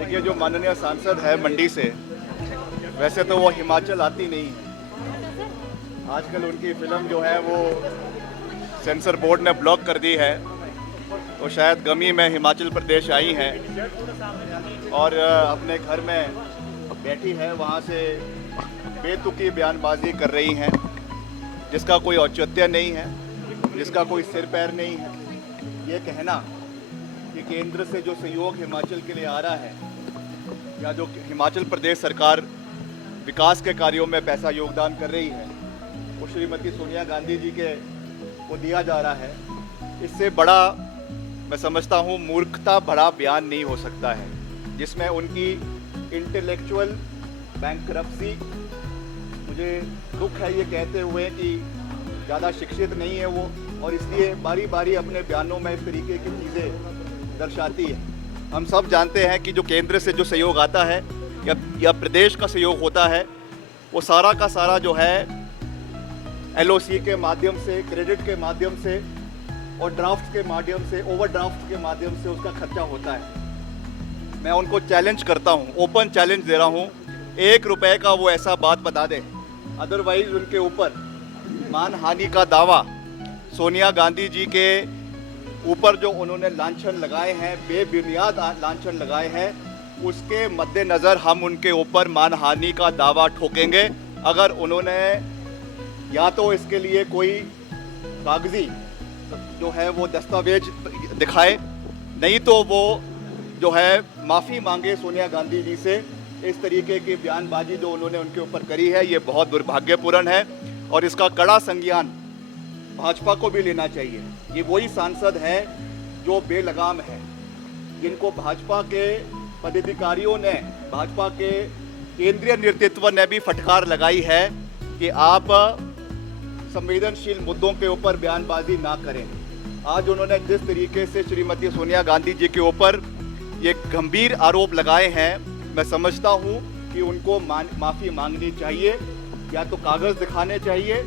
देखिए, जो माननीय सांसद है मंडी से, वैसे तो वो हिमाचल आती नहीं है। आजकल उनकी फिल्म जो है वो सेंसर बोर्ड ने ब्लॉक कर दी है, तो शायद गमी में हिमाचल प्रदेश आई हैं और अपने घर में बैठी है, वहाँ से बेतुकी बयानबाजी कर रही हैं, जिसका कोई औचित्य नहीं है, जिसका कोई सिर पैर नहीं है। ये कहना कि केंद्र से जो सहयोग हिमाचल के लिए आ रहा है या जो हिमाचल प्रदेश सरकार विकास के कार्यों में पैसा योगदान कर रही है, वो श्रीमती सोनिया गांधी जी के को दिया जा रहा है, इससे बड़ा मैं समझता हूँ मूर्खता बड़ा बयान नहीं हो सकता है, जिसमें उनकी इंटेलेक्चुअल बैंकरप्सी, मुझे दुख है ये कहते हुए कि ज़्यादा शिक्षित नहीं है वो, और इसलिए बारी बारी अपने बयानों में इस तरीके की चीज़ें दर्शाती है। हम सब जानते हैं कि जो केंद्र से जो सहयोग आता है या प्रदेश का सहयोग होता है, वो सारा का सारा जो है एलओसी के माध्यम से, क्रेडिट के माध्यम से और ड्राफ्ट के माध्यम से, ओवरड्राफ्ट के माध्यम से उसका खर्चा होता है। मैं उनको चैलेंज करता हूँ, ओपन चैलेंज दे रहा हूँ, 1 रुपए का वो ऐसा बात बता दे, अदरवाइज उनके ऊपर मानहानि का दावा सोनिया गांधी जी के ऊपर जो उन्होंने लांछन लगाए हैं, बेबुनियाद लांछन लगाए हैं, उसके मद्देनज़र हम उनके ऊपर मानहानि का दावा ठोकेंगे। अगर उन्होंने या तो इसके लिए कोई कागजी जो है वो दस्तावेज दिखाए, नहीं तो वो जो है माफ़ी मांगे सोनिया गांधी जी से। इस तरीके की बयानबाजी जो उन्होंने उनके ऊपर करी है, ये बहुत दुर्भाग्यपूर्ण है और इसका कड़ा संज्ञान भाजपा को भी लेना चाहिए। ये वही सांसद हैं जो बेलगाम है, जिनको भाजपा के पदाधिकारियों ने, भाजपा के केंद्रीय नेतृत्व ने भी फटकार लगाई है कि आप संवेदनशील मुद्दों के ऊपर बयानबाजी ना करें। आज उन्होंने जिस तरीके से श्रीमती सोनिया गांधी जी के ऊपर ये गंभीर आरोप लगाए हैं, मैं समझता हूँ कि उनको माफ़ी मांगनी चाहिए, या तो कागज़ दिखाने चाहिए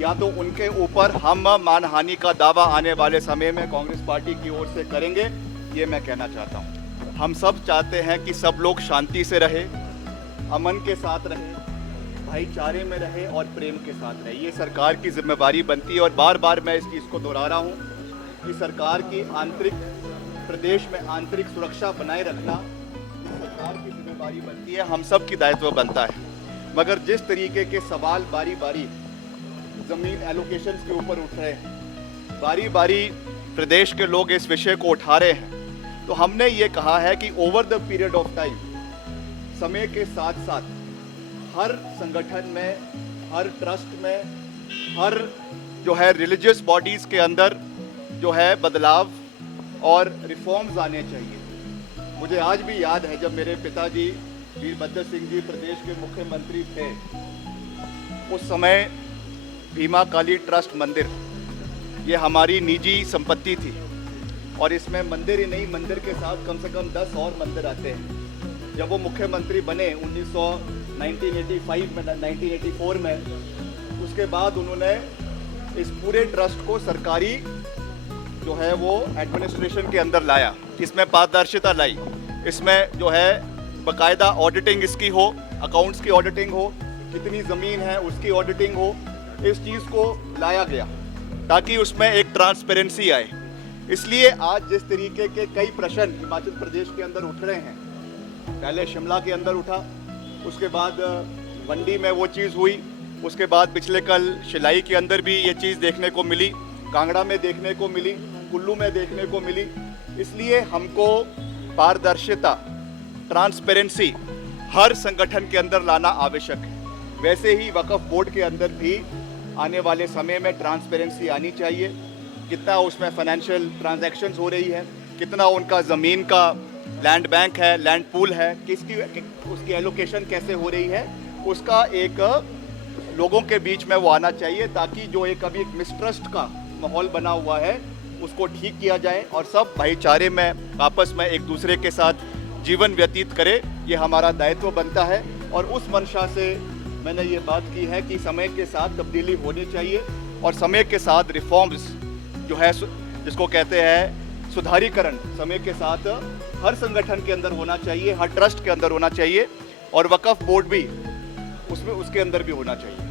या तो उनके ऊपर हम मानहानि का दावा आने वाले समय में कांग्रेस पार्टी की ओर से करेंगे। ये मैं कहना चाहता हूँ। हम सब चाहते हैं कि सब लोग शांति से रहे, अमन के साथ रहे, भाईचारे में रहे और प्रेम के साथ रहे। ये सरकार की जिम्मेवारी बनती है और बार बार मैं इस चीज़ को दोहरा रहा हूँ कि सरकार की आंतरिक, प्रदेश में आंतरिक सुरक्षा बनाए रखना सरकार की जिम्मेवारी बनती है, हम सब की दायित्व बनता है। मगर जिस तरीके के सवाल बारी बारी ज़मीन एलोकेशंस के ऊपर उठ रहे हैं, बारी बारी प्रदेश के लोग इस विषय को उठा रहे हैं, तो हमने ये कहा है कि over the period of time, समय के साथ साथ हर संगठन में, हर ट्रस्ट में, हर जो है रिलीजियस बॉडीज़ के अंदर जो है बदलाव और रिफॉर्म्स आने चाहिए। मुझे आज भी याद है जब मेरे पिताजी वीरभद्र सिंह जी प्रदेश के मुख्यमंत्री थे, उस समय भीमा काली ट्रस्ट मंदिर, ये हमारी निजी संपत्ति थी और इसमें मंदिर ही नहीं, मंदिर के साथ कम से कम 10 और मंदिर आते हैं। जब वो मुख्यमंत्री बने 1985 में, 1984 में, उसके बाद उन्होंने इस पूरे ट्रस्ट को सरकारी जो है वो एडमिनिस्ट्रेशन के अंदर लाया, इसमें पारदर्शिता लाई, इसमें जो है बाकायदा ऑडिटिंग इसकी हो, अकाउंट्स की ऑडिटिंग हो, कितनी ज़मीन है उसकी ऑडिटिंग हो, इस चीज़ को लाया गया ताकि उसमें एक ट्रांसपेरेंसी आए। इसलिए आज जिस तरीके के कई प्रश्न हिमाचल प्रदेश के अंदर उठ रहे हैं, पहले शिमला के अंदर उठा, उसके बाद मंडी में वो चीज़ हुई, उसके बाद पिछले कल शिलाई के अंदर भी ये चीज़ देखने को मिली, कांगड़ा में देखने को मिली, कुल्लू में देखने को मिली। इसलिए हमको पारदर्शिता, ट्रांसपेरेंसी हर संगठन के अंदर लाना आवश्यक है। वैसे ही वक्फ बोर्ड के अंदर भी आने वाले समय में ट्रांसपेरेंसी आनी चाहिए, कितना उसमें फाइनेंशियल ट्रांजैक्शंस हो रही है, कितना उनका ज़मीन का लैंड बैंक है, लैंड पूल है, उसकी एलोकेशन कैसे हो रही है, उसका एक लोगों के बीच में वो आना चाहिए, ताकि जो एक अभी एक मिसट्रस्ट का माहौल बना हुआ है उसको ठीक किया जाए और सब भाईचारे में आपस में एक दूसरे के साथ जीवन व्यतीत करे। ये हमारा दायित्व बनता है और उस मंशा से मैंने ये बात की है कि समय के साथ तब्दीली होनी चाहिए और समय के साथ रिफॉर्म्स जो है जिसको कहते हैं सुधारीकरण समय के साथ हर संगठन के अंदर होना चाहिए, हर ट्रस्ट के अंदर होना चाहिए और वक्फ बोर्ड भी उसमें उसके अंदर भी होना चाहिए।